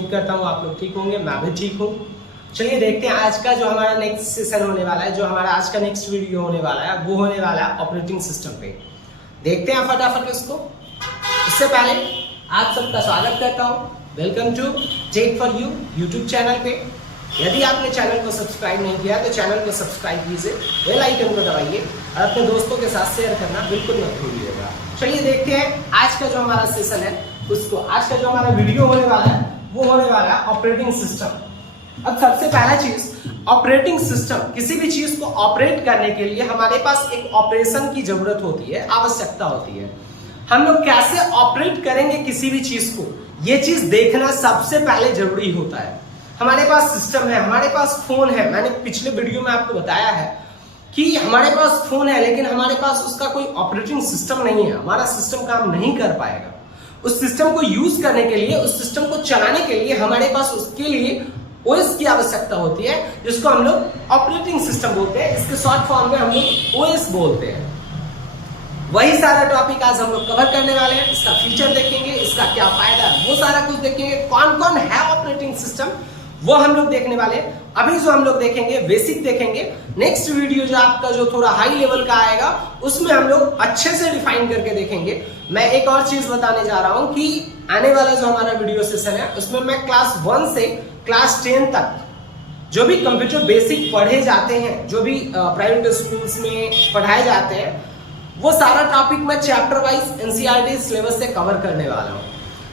उम्मीद करता हूँ आप लोग ठीक होंगे, मैं भी ठीक हूँ। चलिए देखते हैं आज का जो हमारा नेक्स्ट सेशन होने वाला है, जो हमारा आज का नेक्स्ट वीडियो होने वाला है वो होने वाला है ऑपरेटिंग सिस्टम पे। देखते हैं फटाफट उसको। उससे पहले आप सबका स्वागत करता हूँ, welcome to Tech for You YouTube channel पे। यदि आपने चैनल को सब्सक्राइब नहीं किया तो चैनल को सब्सक्राइब कीजिए, बेल आइकन को दबाइए और अपने दोस्तों के साथ शेयर करना बिल्कुल मत भूलिएगा। चलिए देखते हैं आज का जो हमारा सेशन है उसको। आज का जो हमारा वीडियो होने वाला है वो होने वाला है ऑपरेटिंग सिस्टम। अब सबसे पहला चीज, ऑपरेटिंग सिस्टम, किसी भी चीज को ऑपरेट करने के लिए हमारे पास एक ऑपरेशन की जरूरत होती है, आवश्यकता होती है। हम लोग कैसे ऑपरेट करेंगे किसी भी चीज को, ये चीज देखना सबसे पहले जरूरी होता है। हमारे पास सिस्टम है, हमारे पास फोन है। मैंने पिछले वीडियो में आपको बताया है कि हमारे पास फोन है लेकिन हमारे पास उसका कोई ऑपरेटिंग सिस्टम नहीं है, हमारा सिस्टम काम नहीं कर पाएगा। उस सिस्टम को यूज करने के लिए, उस सिस्टम को चलाने के लिए हमारे पास उसके लिए ओएस की आवश्यकता होती है, जिसको हम लोग ऑपरेटिंग सिस्टम बोलते हैं। इसके शॉर्ट फॉर्म में हम लोग ओएस बोलते हैं। वही सारा टॉपिक आज हम लोग कवर करने वाले हैं। इसका फीचर देखेंगे, इसका क्या फायदा है वो सारा कुछ देखेंगे, कौन कौन है ऑपरेटिंग सिस्टम वो हम लोग देखने वाले हैं। अभी जो हम लोग देखेंगे बेसिक देखेंगे। नेक्स्ट वीडियो जो आपका जो थोड़ा हाई लेवल का आएगा उसमें हम लोग अच्छे से डिफाइन करके देखेंगे। मैं एक और चीज बताने जा रहा हूं कि आने वाला जो हमारा वीडियो सेशन है उसमें मैं क्लास 1 से क्लास 10 तक जो भी कंप्यूटर बेसिक पढ़े जाते हैं, जो भी प्राइवेट स्कूल्स में पढ़ाए जाते हैं, वो सारा टॉपिक मैं चैप्टर वाइज एनसीईआरटी सिलेबस से कवर करने वाला हूँ।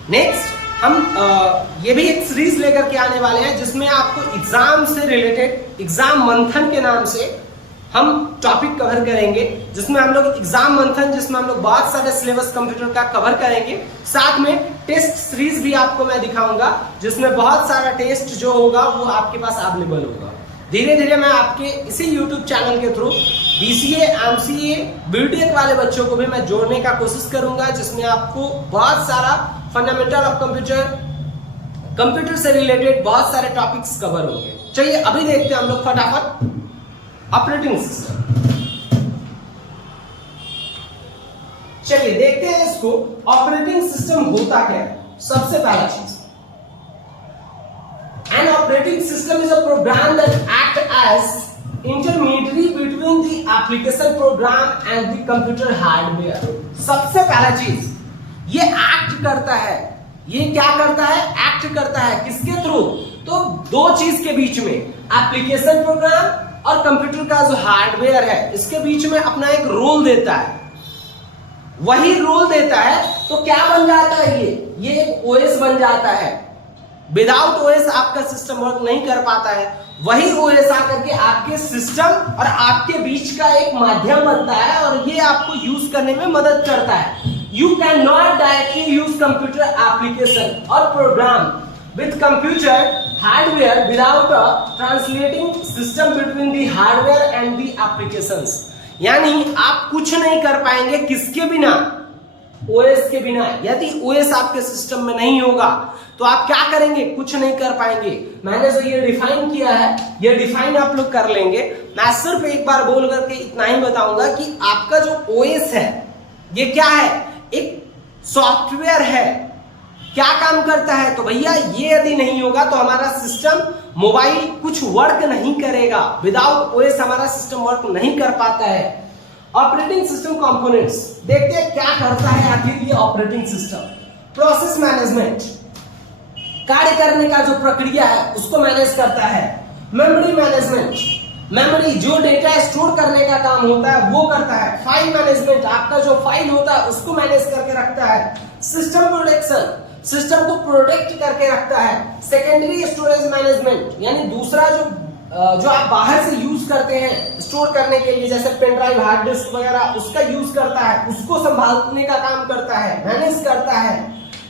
नेक्स्ट हम ये भी एक सीरीज लेकर के आने वाले हैं जिसमें आपको एग्जाम से रिलेटेड, एग्जाम मंथन के नाम से हम टॉपिक कवर करेंगे, जिसमें हम लोग एग्जाम मंथन, जिसमें हम लोग बहुत सारे सिलेबस कंप्यूटर का कवर करेंगे। साथ में टेस्ट सीरीज भी आपको मैं दिखाऊंगा जिसमें बहुत सारा टेस्ट जो होगा वो आपके पास अवेलेबल होगा। धीरे धीरे मैं आपके इसी यूट्यूब चैनल के थ्रू बीसीए, एमसीए, बीटेक वाले बच्चों को भी मैं जोड़ने का कोशिश करूंगा, जिसमें आपको बहुत सारा फंडामेंटल ऑफ कंप्यूटर से रिलेटेड बहुत सारे टॉपिक्स कवर होंगे। चलिए अभी देखते हैं हम लोग फटाफट ऑपरेटिंग सिस्टम। चलिए देखते हैं इसको, ऑपरेटिंग सिस्टम होता क्या है। सबसे पहला चीज, an operating system is a program that act as intermediary between the application program and the computer hardware। सबसे पहला चीज, ये एक्ट करता है। ये क्या करता है? एक्ट करता है। किसके थ्रू? तो दो चीज के बीच में, एप्लीकेशन प्रोग्राम और कंप्यूटर का जो हार्डवेयर है इसके बीच में अपना एक रोल देता है। वही रोल देता है तो क्या बन जाता है? ये एक ओएस बन जाता है। विदाउट ओएस आपका सिस्टम वर्क नहीं कर पाता है। वही ओएस आकर के आपके सिस्टम और आपके बीच का एक माध्यम बनता है और ये आपको यूज करने में मदद करता है। You cannot directly use computer application or program with computer hardware without a translating system between the hardware and the applications। यानी आप कुछ नहीं कर पाएंगे किसके बिना? ओएस के बिना। यदि ओएस आपके सिस्टम में नहीं होगा तो आप क्या करेंगे? कुछ नहीं कर पाएंगे। मैंने जो ये डिफाइन किया है ये डिफाइन आप लोग कर लेंगे। मैं सिर्फ एक बार बोल करके इतना ही बताऊंगा कि आपका जो ओएस है ये क्या है? एक सॉफ्टवेयर है। क्या काम करता है? तो भैया ये यदि नहीं होगा तो हमारा सिस्टम, मोबाइल कुछ वर्क नहीं करेगा। विदाउट ओएस हमारा सिस्टम वर्क नहीं कर पाता है। ऑपरेटिंग सिस्टम कंपोनेंट्स देखते हैं क्या करता है आखिर ये ऑपरेटिंग सिस्टम। प्रोसेस मैनेजमेंट, कार्य करने का जो प्रक्रिया है उसको मैनेज करता है। मेमोरी मैनेजमेंट, मेमोरी जो डेटा स्टोर करने का काम होता है वो करता है। फाइल मैनेजमेंट, आपका जो फाइल होता है उसको मैनेज करके रखता है। सिस्टम प्रोटेक्शन, सिस्टम को प्रोटेक्ट करके रखता है। सेकेंडरी स्टोरेज मैनेजमेंट, यानी दूसरा जो आप बाहर से यूज करते हैं स्टोर करने के लिए, जैसे पेन ड्राइव, हार्ड डिस्क वगैरह, उसका यूज करता है, उसको संभालने का काम करता है, मैनेज करता है।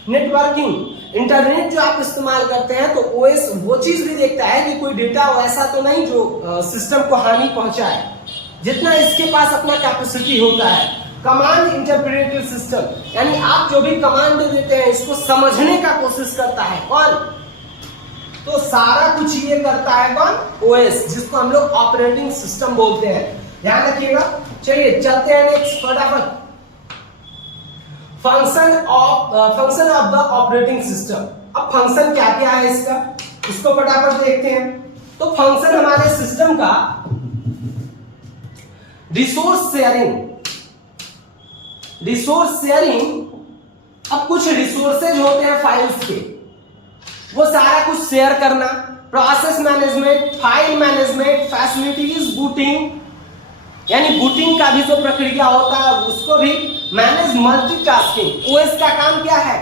नेटवर्किंग, इंटरनेट जो आप इस्तेमाल करते हैं तो ओएस वो चीज भी देखता है कि कोई डेटा ऐसा तो नहीं जो सिस्टम को हानि पहुंचाए, जितना इसके पास अपना कैपेसिटी होता है। कमांड इंटरप्रेटिव सिस्टम, यानी आप जो भी कमांड देते हैं इसको समझने का कोशिश करता है। कौन? तो सारा कुछ ये करता है कौन? ओएस, जिसको हम लोग ऑपरेटिंग सिस्टम बोलते हैं। ध्यान रखिएगा। चलिए चलते हैं नेक्स्ट फटाफट। Function of the operating system. अब फंक्शन क्या क्या है इसका, इसको फटाफट देखते हैं। तो फंक्शन हमारे सिस्टम का रिसोर्स शेयरिंग। अब कुछ रिसोर्सेज होते हैं फाइल्स के, वो सारा कुछ शेयर करना, process management, file management, facilities, booting, यानी बूटिंग का भी जो प्रक्रिया होता है उसको भी मैनेज, मल्टीटास्किंग। ओएस का काम क्या है,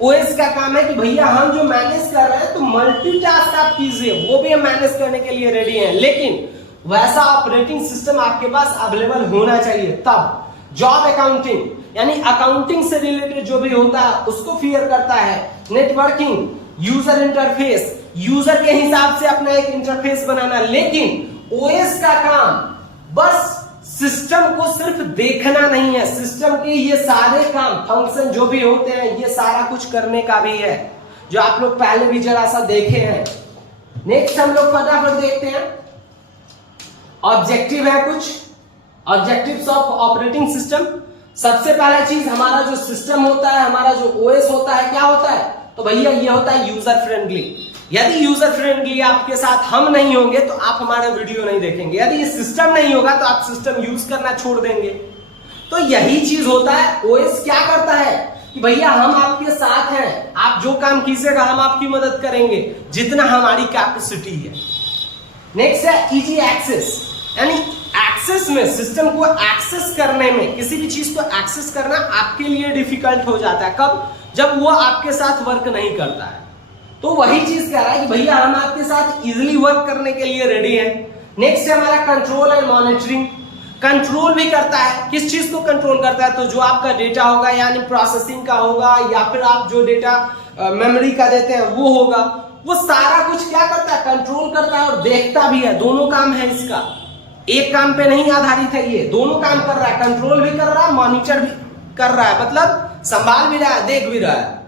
ओएस का काम है कि भैया हम जो मैनेज कर रहे हैं तो मल्टीटास्क आप कीजिए, वो भी हम मैनेज करने के लिए रेडी हैं, लेकिन वैसा ऑपरेटिंग सिस्टम आपके पास अवेलेबल होना चाहिए। तब जॉब अकाउंटिंग, यानी अकाउंटिंग से रिलेटेड जो भी होता है उसको फियर करता है। नेटवर्किंग, यूजर इंटरफेस, यूजर के हिसाब से अपना एक इंटरफेस बनाना। लेकिन ओएस का काम बस सिस्टम को सिर्फ देखना नहीं है, सिस्टम के ये सारे काम, फंक्शन जो भी होते हैं, ये सारा कुछ करने का भी है, जो आप लोग पहले भी जरा सा देखे हैं। नेक्स्ट हम लोग फटाफट देखते हैं, ऑब्जेक्टिव है कुछ, ऑब्जेक्टिव्स ऑफ ऑपरेटिंग सिस्टम। सबसे पहला चीज, हमारा जो सिस्टम होता है, हमारा जो ओएस होता है, क्या होता है, तो भैया ये होता है यूजर फ्रेंडली। यदि यूजर फ्रेंडली आपके साथ हम नहीं होंगे तो आप हमारा वीडियो नहीं देखेंगे, यदि ये सिस्टम नहीं होगा तो आप सिस्टम यूज करना छोड़ देंगे। तो यही चीज होता है, ओएस क्या करता है कि भैया हम आपके साथ हैं, आप जो काम कीजिएगा हम आपकी मदद करेंगे जितना हमारी कैपेसिटी है। नेक्स्ट है इजी एक्सेस, यानी एक्सेस में, सिस्टम को एक्सेस करने में, किसी भी चीज को एक्सेस करना आपके लिए डिफिकल्ट हो जाता है। कब, जब वो आपके साथ वर्क नहीं करता है। तो वही चीज कह रहा है कि भैया हम आपके साथ इजीली वर्क करने के लिए रेडी हैं। नेक्स्ट है हमारा कंट्रोल एंड मॉनिटरिंग। कंट्रोल भी करता है, किस चीज को कंट्रोल करता है, तो जो आपका डेटा होगा, यानी प्रोसेसिंग का होगा, या फिर आप जो डेटा मेमोरी का देते हैं वो होगा, वो सारा कुछ क्या करता है, कंट्रोल करता है और देखता भी है। दोनों काम है इसका, एक काम पे नहीं आधारित है, ये दोनों काम कर रहा है, कंट्रोल भी कर रहा है, मॉनिटर भी कर रहा है, मतलब संभाल भी रहा है, देख भी रहा है,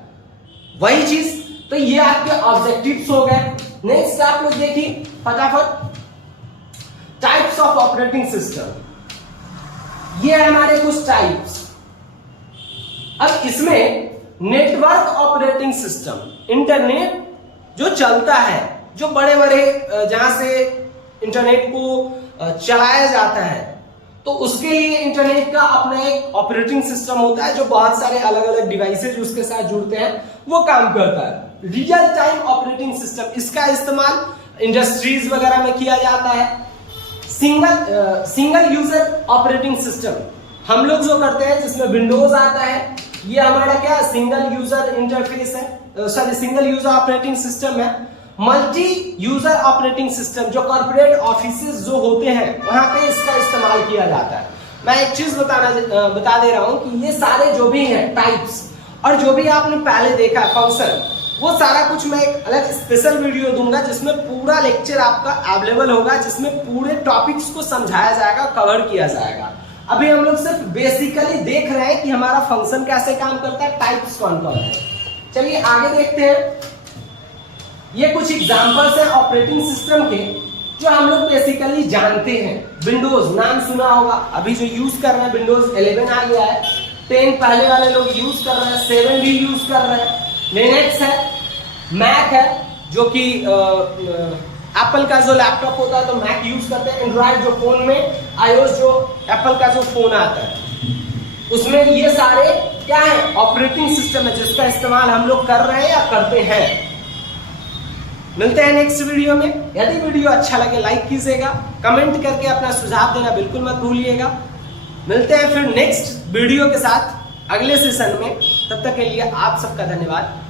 वही चीज। तो ये आपके ऑब्जेक्टिव्स हो गए। नेक्स्ट आप लोग देखिए फटाफट, टाइप्स ऑफ ऑपरेटिंग सिस्टम। ये है हमारे कुछ टाइप्स। अब इसमें नेटवर्क ऑपरेटिंग सिस्टम, इंटरनेट जो चलता है, जो बड़े बड़े जहां से इंटरनेट को चलाया जाता है, तो उसके लिए इंटरनेट का अपना एक ऑपरेटिंग सिस्टम होता है, जो बहुत सारे अलग अलग डिवाइसेज उसके साथ जुड़ते हैं, वो काम करता है। रियल टाइम ऑपरेटिंग सिस्टम, इसका इस्तेमाल इंडस्ट्रीज वगैरह में किया जाता है। सिंगल यूजर ऑपरेटिंग सिस्टम हम लोग जो करते हैं, जिसमें विंडोज आता है, ये हमारा क्या सिंगल यूजर इंटरफेस है, sorry single user operating system है। मल्टी यूजर ऑपरेटिंग सिस्टम, जो कॉर्पोरेट ऑफिसेज जो होते हैं वहां पे इसका इस्तेमाल किया जाता है। मैं एक चीज बता दे रहा हूं कि ये सारे जो भी हैं टाइप्स, और जो भी आपने पहले देखा फंक्शन, वो सारा कुछ मैं एक अलग स्पेशल वीडियो दूंगा जिसमें पूरा लेक्चर आपका अवेलेबल होगा, जिसमें पूरे टॉपिक्स को समझाया जाएगा, कवर किया जाएगा। अभी हम लोग सिर्फ बेसिकली देख रहे हैं कि हमारा फंक्शन कैसे काम करता है, टाइप्स कौन कौन है। चलिए आगे देखते हैं। ये कुछ एग्जांपल्स हैं ऑपरेटिंग सिस्टम के जो हम लोग बेसिकली जानते हैं। विंडोज नाम सुना होगा, अभी जो यूज कर रहे हैं विंडोज 11 आ गया है, 10 पहले वाले लोग यूज कर रहे हैं, 7 भी यूज कर रहे हैं। लिनक्स है, मैक है, जो कि एप्पल का जो लैपटॉप होता है तो मैक यूज करते हैं। एंड्रॉइड जो फोन में, आईओएस जो एप्पल का जो फोन आता है उसमें ये सारे क्या है, ऑपरेटिंग सिस्टम है जिसका इस्तेमाल हम लोग कर रहे हैं या करते हैं। मिलते हैं नेक्स्ट वीडियो में। यदि वीडियो अच्छा लगे लाइक कीजिएगा, कमेंट करके अपना सुझाव देना बिल्कुल मत भूलिएगा। मिलते हैं फिर नेक्स्ट वीडियो के साथ अगले सेशन में, तब तक के लिए आप सबका धन्यवाद।